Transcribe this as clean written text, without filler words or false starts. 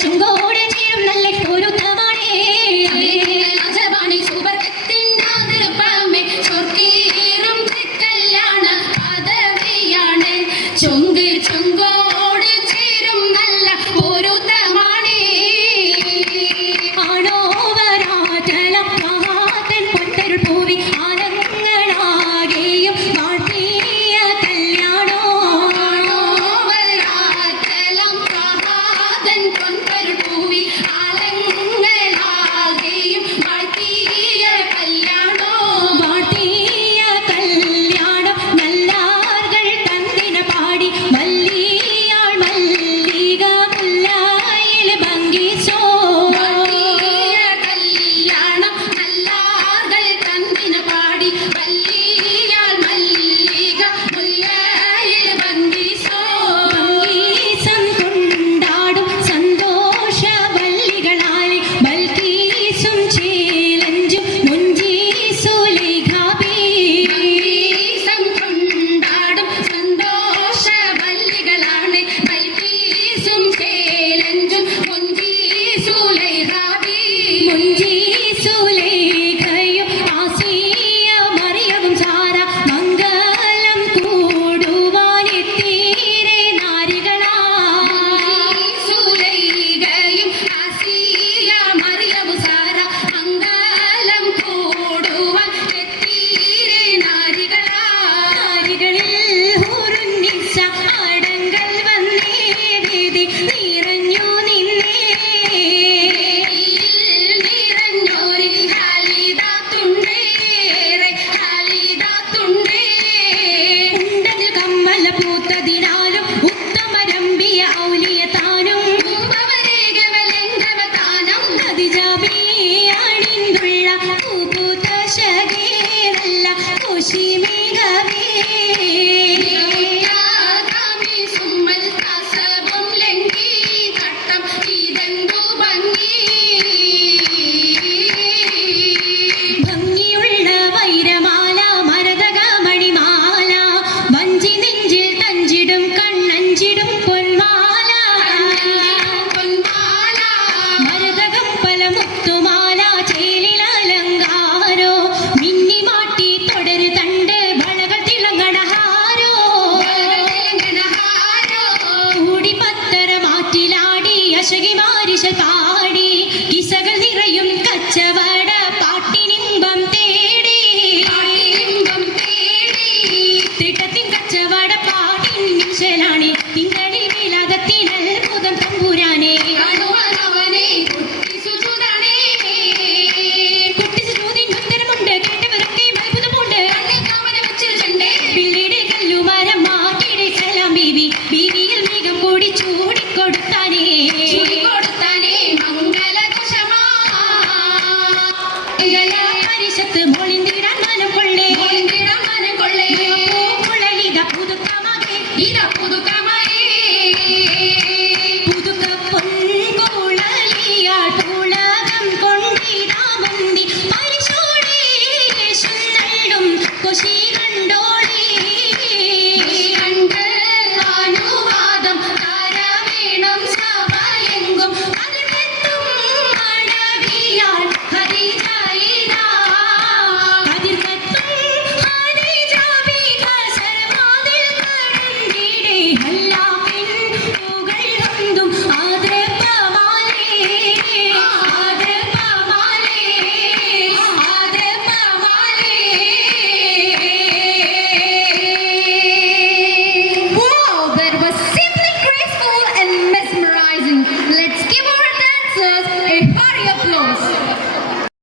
ചുങ്കോടെ ചേരും നല്ല ഒരുത്തമാണേ അജബാണി സുബർക്കത്തിൻ്റെ ചൊർക്കേറും കല്യാണ പദവിയാണ് ചുങ്ക് ചുങ്കോട് ചേരും നല്ല ഒരുത്തമാണേ ആണോ വരാറ്റലം മഹാതൻ പൊട്ടരുൾ പൂവി ആനങ്ങളാകെയും വാഴ്ത്തിയ കല്യാണോ വരാറ്റലം മഹാതൻ പൊട്ടരുൾ പൂവി ആനങ്ങളാകെയും വാഴ്ത്തിയ കല്യാണോ വാഴ്ത്തിയ കല്യാണം നല്ലാർകൾ തന്നിന പാടി മല്ലിയാൾ മല്ലിക മുല്ലായിൽ ഭംഗിച്ചോ വാഴ്ത്തിയ കല്യാണം നല്ലാർകൾ തന്നിന പാടി വല്ലിയാൾ മല്ലിക മുല്ലയിൽ ഭംഗിച്ചോ ഭംഗീസം കൊണ്ടാടും സന്തോഷ വല്ലികളാലെ ബൽക്കീസും ചേലഞ്ചും മുഞ്ചീസുലൈഖാബി ഭംഗീസം കൊണ്ടാടും സന്തോഷ വല്ലികളാണ് ബൽക്കീസും ചേലഞ്ചും മുഞ്ചീസുലൈഖാബി മുഞ്ചീസുലൈഖയും ആസിയ മറിയവും സാര മംഗലം കൂടുവാനെത്തീരെ നാരികളാ സുലൈഖയും ആസിയ മറിയവും സാര മംഗലം കൂടുവാൻ എത്തീരെ നാരികളാ നാരികളിൽ ഹൂറുന്നിസ അടങ്കൽ വന്നേ വേദി നിറഞ്ഞു നിന്നേ നിറഞ്ഞോരി ഹാലിദാത്തുണ്ടേറെ ഹാലിദാത്തുണ്ടേ ഉണ്ടതിൽ കമ്മല പൂത്തതിനാലും ഉത്തമരമ്പിയ ഔലിയ താനും ഉപവരേഖവലംഘവതാനം ഖദീജാബി അണിന്തുള്ള പൂപൂത്ത ശകേരല്ല കുശിമികവേ യാഗാമി സുമ്മൽ കസബും ലംഘി തട്ടം ഇതെന്തു ഭംഗി ഭംഗിയുള്ള വൈരമാല മരതക മണിമാല വഞ്ചി നെഞ്ചിൽ തഞ്ചിടും കണ്ണഞ്ചിടും പൊന്മാല പൊന്മാല മരതകം പല മുത്തുമാല ചേലിൽ അലങ്കാരോ മിന്നിമാട്ടി തുടരു തണ്ട് വളകൾ തിളങ്ങണഹാരോ തെലങ്കനഹാരോ കൂടി പത്തര മാറ്റിലാടി അശകി മാരിശ പാടി കിസകൾ നിറയും കച്ചവട പാട്ടിനിമ്പം തേടി പാട്ടിലിംബം തേടി തിട്ടത്തിൻ കച്ചവട പാട്ടിൻ നിശലാണി തിങ്കളിൽ വിലാദത്തിനൽ മുതം തമ്പുരാനെ കാണുവാനവനെ കുട്ടിസുജുദാണേ കുട്ടിച്ചു ചോദ്യം ഉത്തരമുണ്ട് കേട്ടവരൊക്കെ അത്ഭുതമുണ്ട് കണ്ണിക്കാമന വെച്ചിട്ടുണ്ടേ പിള്ളിയുടെ കല്ലുമരം മാറ്റിയുടെ സലാം ബീവി ബീവിയിൽ മേഘം കൂടി ചൂടിക്കൊടുത്താനേ കൊടുത്താനേ മംഗലകുശമാ പരിശത്ത് മോളിന്തിടാൻ മനം കൊള്ളേ മനം കൊള്ളേ പൂക്കുഴലിത പുതുക്കമാകെ ഇതാ